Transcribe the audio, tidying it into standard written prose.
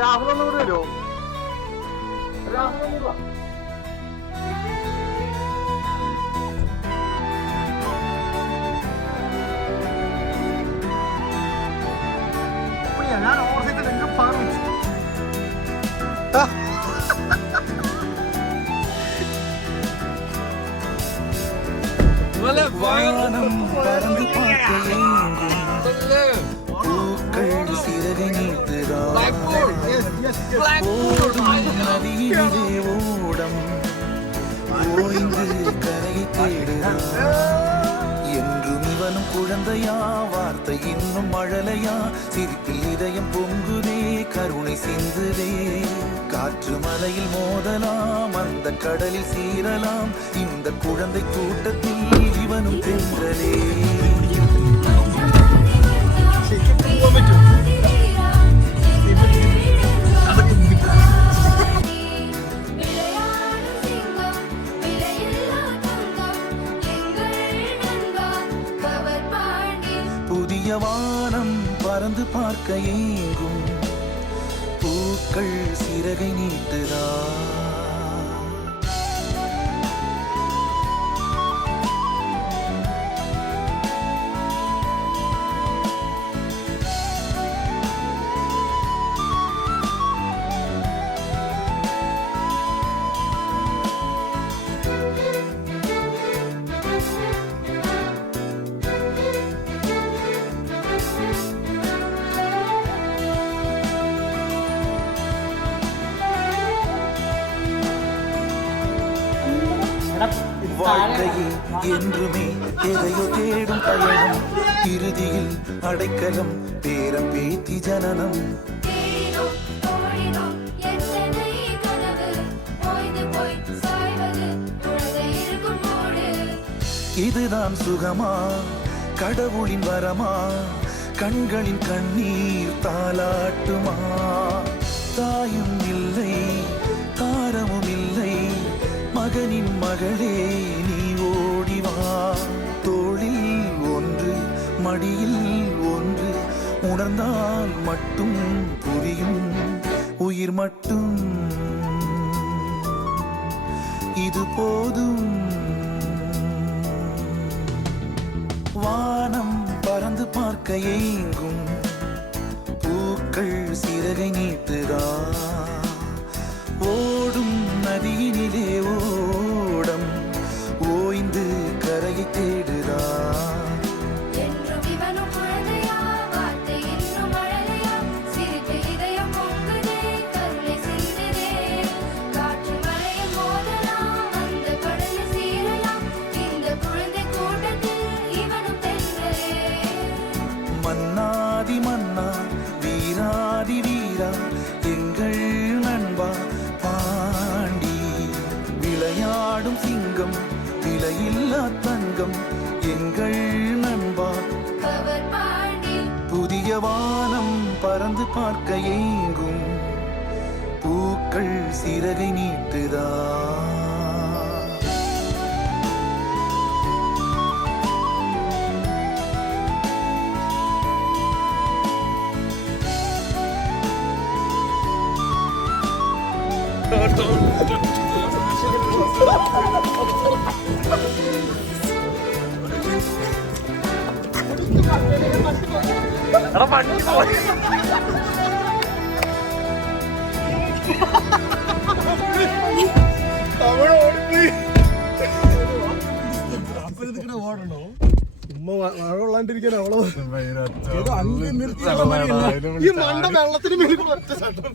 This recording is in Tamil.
രാഹുൽ ഒന്നും കൂടെ വരുമോ? രാഹുൽ ഒന്നും കൂടെ ഞാൻ ഓർമ്മ എല്ലാം പറഞ്ഞു. என்றும் இவனும் குழந்தையா, வார்த்தை இன்னும் மழலையா, சிரிப்பில் இதயம் பொங்குதே, கருணை சிந்துதே. காற்று மலையில் மோதலாம், அந்த கடலில் சீரலாம், இந்த குழந்தை கூட்டத்தில் இவனும் தென்றலே. புதிய வானம் பறந்து பார்க்க ஏங்கும், பூக்கள் சிறகை நீட்டுதா. வாழ்க்கையில் என்றுமே எதையோ தேடும் பயணம், இறுதியில் அடைக்கலம், பேரம் பேத்தி ஜனனம். இதுதான் சுகமா, கடவுளின் வரமா, கண்களின் கண்ணீர் தாலாட்டுமா. தாயும் இல்லை, தாரமும் இல்லை, மகனின் மகளே நீ ஓடிவா. தோளில் ஒன்று, மடியில் ஒன்று, உணர்ந்தால் மட்டும் புரியும் உயிர் மட்டும், இது போதும். வானம் பறந்து பார்க்க ஏங்கும், பூக்கள் சிறகை நீட்டுதா. ஓடும் நதியினிலே ஓடம், ஓய்ந்து கரையை தேடுதா. மன்னாதி மன்னா, வீராதி வீரா, எங்கள் நண்பா பாண்டி. விளையாடும் சிங்கம், விலையில்லா தங்கம், எங்கள் நண்பா புதிய வானம் பறந்து பார்க்க ஏங்கும், பூக்கள் சிறகை நீட்டுதா. ഓടണോ മഴ കൊള്ളാണ്ടിരിക്കാൻ അവള് ഈ മണ്ട വെള്ളത്തിന് മേലെ ഒറ്റ ചട്ടം.